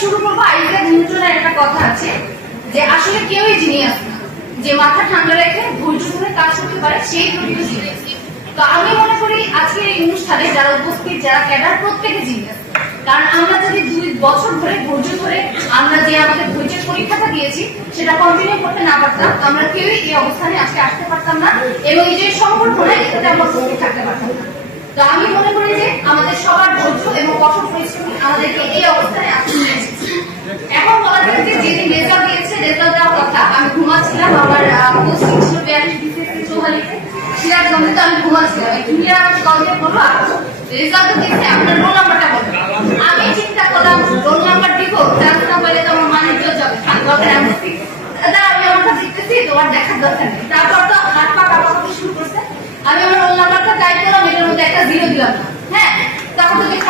শুরু করব। আইজাক নিউটনের একটা কথা আছে যে আসলে কেউই জিনিয়াস না। যে মাথা ঠান্ডা রেখে ধৈর্য ধরে কাজ করতে পারে, সেই প্রকৃত জিনিয়াস তো আমি মনে করি আজকের এই অনুষ্ঠানে যারা উপস্থিত, যারা ক্যাডার, প্রত্যেকে জিনিয়াস কারণ আমরা যদি দুই বছর ধরে ধৈর্য ধরে আমরা যে আমাদের ধৈর্যের পরীক্ষাটা দিয়েছি, সেটা কন্টিনিউ করতে না পারতাম, আমরা কেউই এই অবস্থানে আজকে আসতে পারতাম না এবং এই যে সংগঠনে এটাতে আমরা উপস্থিত থাকতে পারতাম না। তো আমি মনে করি যে আমাদের সবার ধৈর্য এবং কঠোর পরিশ্রমী আমাদেরকে এই অবস্থানে আসতে আপনার রোল নাম্বারটা বলুন। আমি চিন্তা করলাম রোল নাম্বার দিব চান্স না পেলে তো আমার দাদা, আমি জিততেছি, তোমার দেখার দরকার তারপর তো হাত পা কাঁপাকাঁপি শুরু করছে। আমি আমার নাম্বারটা টাইপ মধ্যে একটা জিরো দিলাম। হ্যাঁ তখন তো নাই।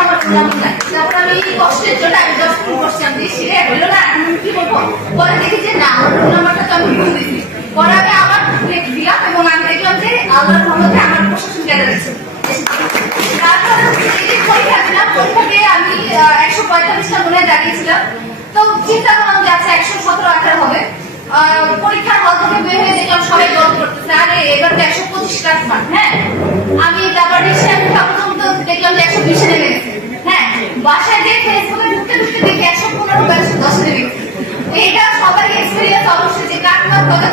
তারপর আমি কষ্টের জন্য আমি দশ মিনিট বসছিলাম দিয়ে সেরে না, আমি কি বলব? পরে দেখি যে না, আমার রোল নাম্বারটা তো আমি ভুল দিয়েছি। পরে আমি আবার দেখ দিলাম এবং আমি দেখলাম যে আল্লাহর রহমতে আমার প্রশাসন ক্যাডার আছে তারপর এই যে পরীক্ষা দিলাম পরীক্ষা দিয়ে আমি পঁয়তাল্লিশটা মনে দাঁড়িয়েছিলাম তো চিন্তা করলাম যে আচ্ছা একশো সতেরো আঠারো হবে। পরীক্ষার হল থেকে বের হয়ে দেখলাম সবাই গল্প করতেছে, আরে এবার তো একশো পঁচিশ লাখ মার্ক হ্যাঁ? আমি তারপর রিক্সা প্রথম তো, দেখলাম যে একশো বিশে নেমে গেছে হ্যাঁ? বাসায় গিয়ে ফেসবুকে ঢুকতে ঢুকতে দেখি একশো পনেরো বা একশো দশে নেমে গেছে। এইটা সবাই এক্সপিরিয়েন্স অবশ্যই যে কাটমার কত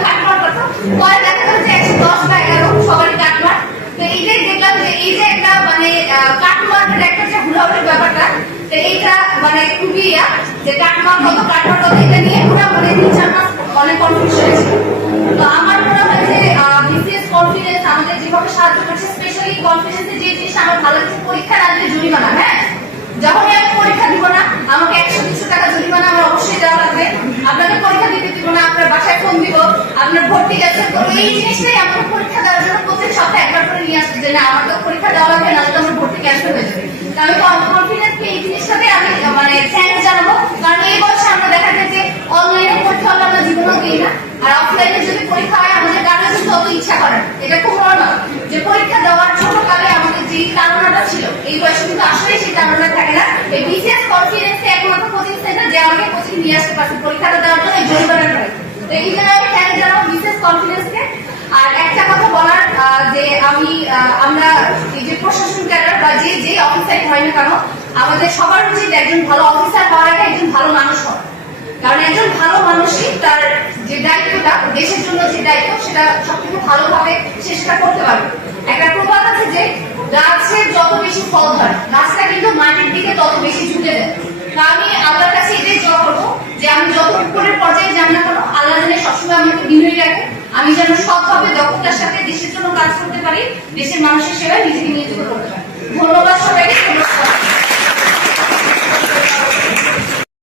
ইয়া যে কাটমার কত কাটমার কত, এটা নিয়ে পুরো মানে তিন চার মাস অনেক কনফিউশন তো আমার মনে হয় যে বিসিএস কনফিডেন্স আমাদের যেভাবে সাহায্য করছে স্পেশালি কনফিডেন্সে যে জিনিস আমার ভালো লাগছে পরীক্ষার আগে জরিমানা হ্যাঁ? যখনই আমি পরীক্ষা দিব না, আমাকে একশো দুশো টাকা জরিমানা আমার অবশ্যই দেওয়া লাগবে। আপনাকে পরীক্ষা দিতে দিব না, আপনার বাসায় ফোন দিব, আপনার ভর্তি গেছে। এই জিনিসটাই আমাকে পরীক্ষা দেওয়ার জন্য প্রত্যেক সপ্তাহে একবার করে নিয়ে আসছে যে, না, আমার তো পরীক্ষা দেওয়া লাগবে, না তো আমার ভর্তি ক্যান্সেল হয়ে যাবে। আমি কনফিডেন্সকে এই জিনিসটাতে আমি মানে থ্যাংকস জানাব কারণ এই বয়সে আমরা দেখা যায় যে অনলাইনে পরীক্ষা হলে আমরা জীবনেও দিই না আর অফলাইনে যদি পরীক্ষা হয় আমাদের কারণে কিন্তু অত ইচ্ছা করে না। এটা খুব নর্মাল যে পরীক্ষা দেওয়ার ছোটকালে আমাদের যে কারণটা ছিল এই বয়সে কিন্তু আসলে সেই কারণটা থাকে না। এই বিশেষ কনফিডেন্সে একমাত্র কোচিং সেন্টার যে আমাকে কোচিং নিয়ে আসতে পারছে পরীক্ষাটা দেওয়ার জন্য এই জরিমানা করে। তো এই জন্য আমি থ্যাংক জানাব বিশেষ কনফিডেন্সকে আর একটা কথা বলার যে আমি আমরা যে প্রশাসন ক্যাডার বা যে যে অফিসার হয় না কেন, আমাদের সবার উচিত একজন ভালো অফিসার হওয়ার আগে একজন ভালো মানুষ হওয়া। কারণ একজন ভালো মানুষই তার যে দায়িত্বটা, দেশের জন্য যে দায়িত্ব, সেটা সব থেকে ভালোভাবে সে সেটা করতে পারবে। একটা প্রবাদ আছে যে গাছের যত বেশি ফল ধরে গাছটা কিন্তু মাটির দিকে তত বেশি ঝুঁকে দেয়। তা আমি আল্লাহর কাছে এটাই জব করব যে আমি যত উপরের পর্যায়ে যান না কেন, আল্লাহ যেন সবসময় আমাকে বিনয়ী রাখে। আমি যেন সবভাবে দক্ষতার সাথে দেশের জন্য কাজ করতে পারি, দেশের মানুষের সেবায় নিজেকে নিয়োজিত করতে পারি। ধন্যবাদ